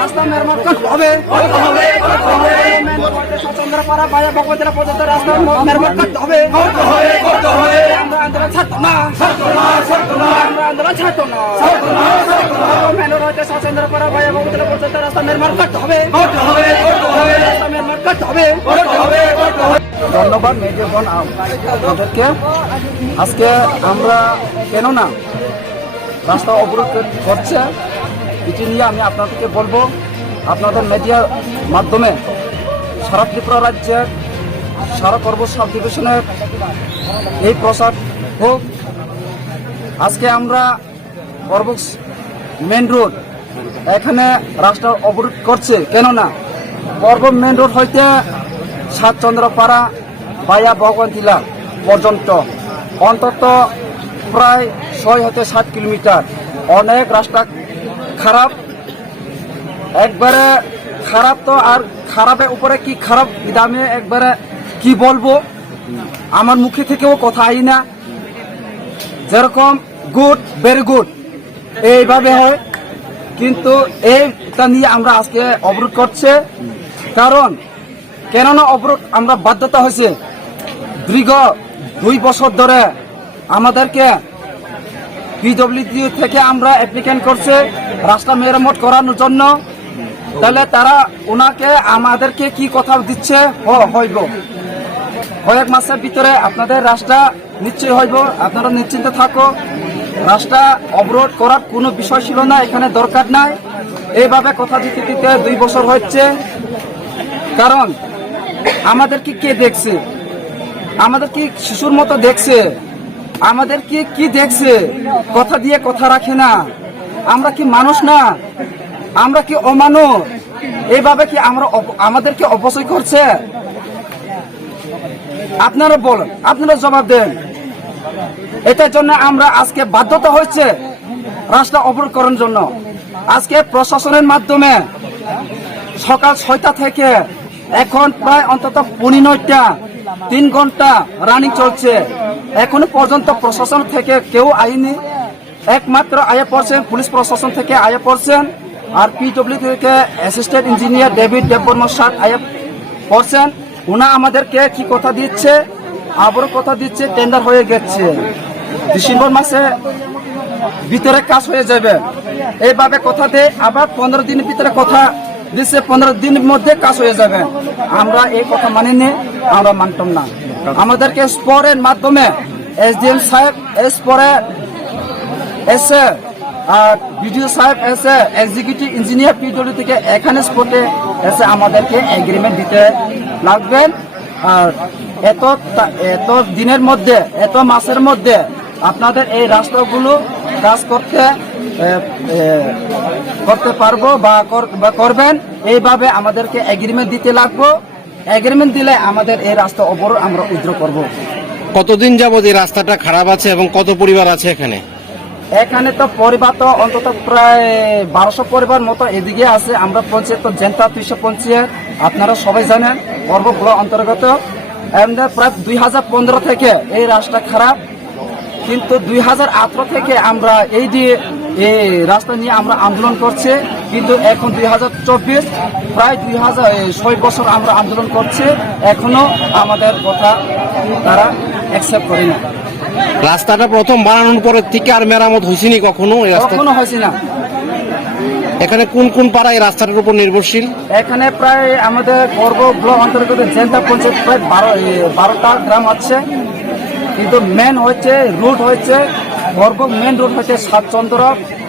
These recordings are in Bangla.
রাস্তা মেরামত করতে হবে। চন্দ্রপাড়া বাইরে বকবতলা পর্যন্ত রাস্তা মেরামত করতে হবে। আমরা আন্দোলন ছাড়তো না, আমরা আন্দোলন ছাড়তো না। মেন রোড হইতে চন্দ্রপাড়া বাইরে বকবতলা পর্যন্ত রাস্তা মেরামত করতে হবে, রাস্তা মেরামত করতে হবে। ধন্যবাদ মেজর বোন আপনাদেরকে। আজকে আমরা কেন না রাস্তা অবরোধ করছে এটি নিয়ে আমি আপনাদেরকে বলবো, আপনাদের মিডিয়ার মাধ্যমে সারা ত্রিপুরা রাজ্যের সারা পর্ব সাব ডিভিশনের এই প্রচার হোক। আজকে আমরা পর্বক মেন রোড এখানে রাস্তা অবরোধ করছে কেননা পর্বক মেন রোড হইতে সাতচন্দ্রপাড়া বায়া ভগবানটিলা পর্যন্ত অন্তত প্রায় 6 হতে 7 কিলোমিটার অনেক রাস্তা খারাপ, একবারে খারাপ। তো আর খারাপের উপরে কি খারাপ দামে একবারে কি বলবো, আমার মুখে থেকেও কথা আই না। যেরকম গুড ভেরি গুড এইভাবে হয়, কিন্তু এইটা নিয়ে আমরা আজকে অবরোধ করছে। কারণ কেননা অবরোধ আমরা বাধ্যতা হয়েছে, দীর্ঘ 2 বছর ধরে আমাদেরকে পিডব্লিউডি থেকে আমরা অ্যাপ্লিকেশন করছে রাস্তা মেরামত করানোর জন্য। তাহলে তারা ওনাকে আমাদেরকে কি কথা দিচ্ছে, হইব কয়েক মাসের ভিতরে আপনাদের রাস্তা নিশ্চয় হইব, আপনারা নিশ্চিন্ত থাকো। রাস্তা অবরোধ করার কোনো বিষয় ছিল না, এখানে দরকার নাই। এইভাবে কথা দিতে দিতে 2 বছর হচ্ছে। কারণ আমাদেরকে কে দেখছে, আমাদের কি শিশুর মতো দেখছে, আমাদের কি দেখছে, কথা দিয়ে কথা রাখে না। আমরা কি মানুষ না, আমরা কি অমানুষ? এইভাবে কি আমরা আমাদেরকে অপচয় করছে? আপনারা বলেন, আপনারা জবাব দেন। এটার জন্য আমরা আজকে বাধ্যতা হয়েছে রাস্তা অবরোধ করার জন্য। আজকে প্রশাসনের মাধ্যমে সকাল 6টা থেকে এখন প্রায় অন্তত 9টা 3 ঘন্টা রানিং চলছে। এখনো পর্যন্ত প্রশাসন থেকে কেউ আইনি, একমাত্র আয়া পড়ছেন পুলিশ প্রশাসন থেকে আয়া পড়ছেন, আর পিডব্লিউ থেকে assistant engineer David Debbarma sir আয়া পড়ছেন। ওনা আমাদেরকে কি কথা দিচ্ছে, আবারও কথা দিচ্ছে টেন্ডার হয়ে গেছে, ডিসেম্বর মাসে ভিতরে কাজ হয়ে যাবে। এইভাবে কথা দেয়, আবার 15 দিনের ভিতরে কথা দিচ্ছে 15 দিনের মধ্যে কাজ হয়ে যাবে। আমরা এই কথা মানিনি, আমরা মানতাম না। আমাদেরকে স্পোরের মাধ্যমে এসডিএম সাহেব স্পোরে এসে আর বিডিও সাহেব এসে এক্সিকিউটিভ ইঞ্জিনিয়ার পিডব্লিউ থেকে এখানে স্পটে এসে আমাদেরকে এগ্রিমেন্ট দিতে লাগবেন। আর এত দিনের মধ্যে, এত মাসের মধ্যে আপনাদের এই রাস্তাগুলো কাজ করতে পারবো বা করবেন, এইভাবে আমাদেরকে এগ্রিমেন্ট দিতে লাগবো। এগ্রিমেন্ট দিলে আমাদের এই রাস্তা অবরোধ আমরা উইথড্র করব। কতদিন যাবত এই রাস্তাটা খারাপ আছে এবং কত পরিবার আছে এখানে? এখানে তো পরিবার তো অন্তত প্রায় 1200 পরিবার মতো এদিকে আছে। আমরা পঞ্চায়েত তো জেন্তা 300 পঞ্চায়েত, আপনারা সবাই জানেন পর্ব ব্লক অন্তর্গত। প্রায় 2015 থেকে এই রাস্তা খারাপ, কিন্তু 2018 থেকে আমরা এই রাস্তা নিয়ে আমরা আন্দোলন করছি। কিন্তু এখন 2024 প্রায় 6 বছর আমরা আন্দোলন করছি, এখনো আমাদের কথা তারা অ্যাকসেপ্ট করে না। রাস্তাটা প্রথম বানানোর পরে থেকে আর মেরামত হয়েছিনি কখনো? কখনো হয়েছে না। এখানে কোন কোন পাড়া এই রাস্তাটার উপর নির্ভরশীল? এখানে প্রায় আমাদের পর্ব ব্লক অন্তর্গত জেন্তা পঞ্চায়েত প্রায় 12টা গ্রাম আছে, কিন্তু মেন হচ্ছে রুট হচ্ছে বরবক মেন রোড হইতে সাতচন্দ্র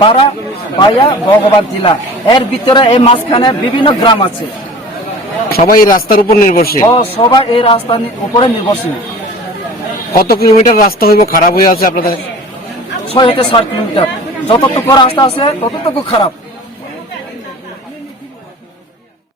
পাড়া পাইয়া ভগবান টিলা, এর ভিতরে এই মাঝখানে বিভিন্ন গ্রাম আছে। সবাই এই রাস্তার উপর নির্ভরশীল। ও সবাই এই রাস্তার উপরে নির্ভরশীল। কত কিলোমিটার রাস্তা হইব খারাপ হয়ে আছে আপনাদের? 6 থেকে 7 কিলোমিটার, যতটুকু রাস্তা আছে ততটুকু খারাপ।